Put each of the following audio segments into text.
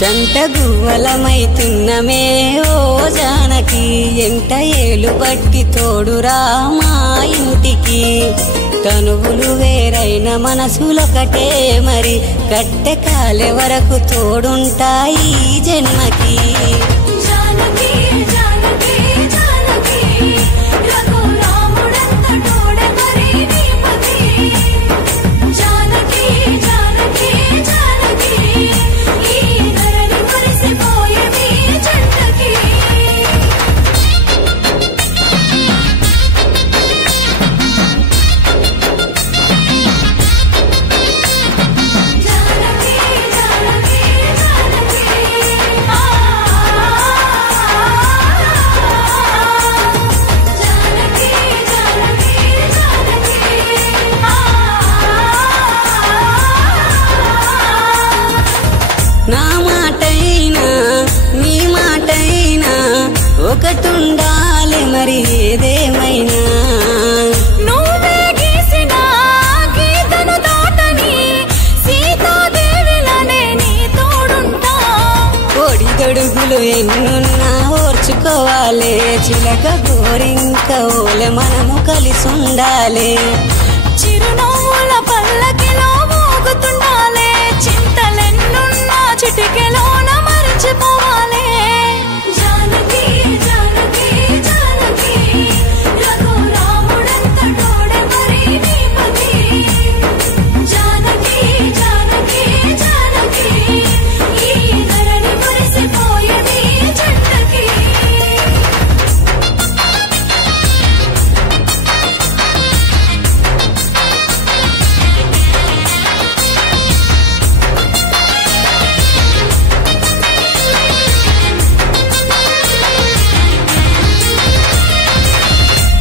జంట గువ్వలమైతున్నమే ఓ జానకి ఎంట ఏలు బట్టి తోడురా మా ఇంటికి తనువులు వేరైన మనసులొకటే మరి కట్టె కాలే వరకు తోడుంటాయి జన్మకి ఒకటుండాలి మరి ఏదేమైనా నువ్వే గీసిన గీతను దాటని సీతాదేవిలానే నీ తోడుంటా ఒడిదొడుగులు ఎన్నున్నా ఓర్చుకోవాలి చిలక గోరింక ఓలె మనము కలిసుండాలి చిరునవ్వుల పల్లకిలో మోగుతుండాలి చింతలెన్నున్నా చిటికెలోన మరచిపోవాలి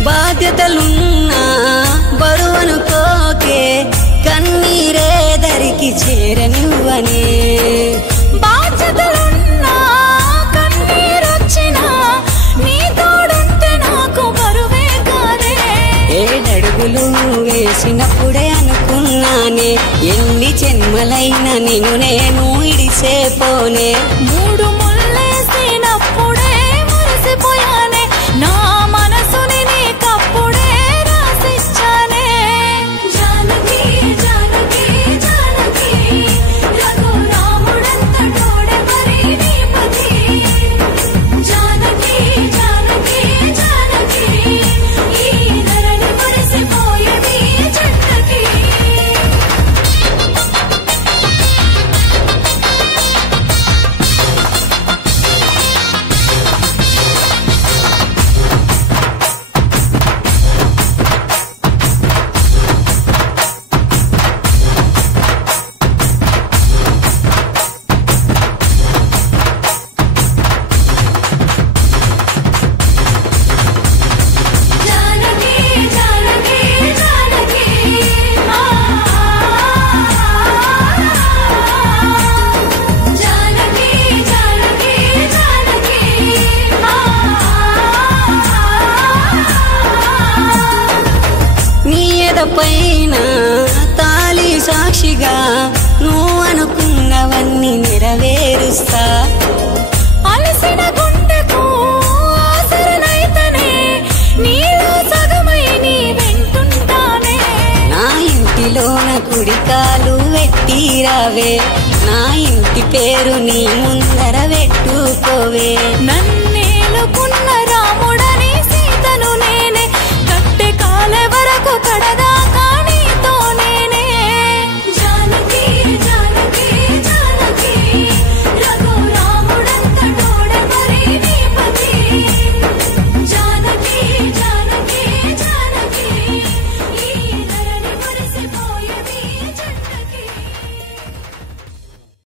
బాధ్యతలున్నా బరువనుకోకే కన్నీరే దరికి చేరనివ్వనే బాధ్యతలున్నా కన్నీరొచ్చినా నీ తోడుంటే నాకు బరువే కాదే ఏడడుగులు వేసినప్పుడే అనుకున్నానే ఎన్ని జన్మలైనా నిన్ను నేను ఇడిసేపోనే మూడు ముళ్ళేసినప్పుడే మురిసిపోయానే నా మనసుని నీకప్పుడే రాసిచ్చానే జానకి జానకి జానకి రఘురాముడంత తోడే మరి నీ పతి జానకి జానకి జానకి ఈ ధరణి మురిసిపోయే నీ జంటకి పైన తాళి సాక్షిగా నువ్వు అనుకున్నవన్నీ నెరవేరుస్తా అలసిన గుండెకు ఆసరనైతనే నీలో సగమై నీ వెంటుంటానే నా ఇంటిలోన కుడికాలు వెట్టిరావే నా ఇంటి పేరు నీ ముందర పెట్టుకోవే నన్ను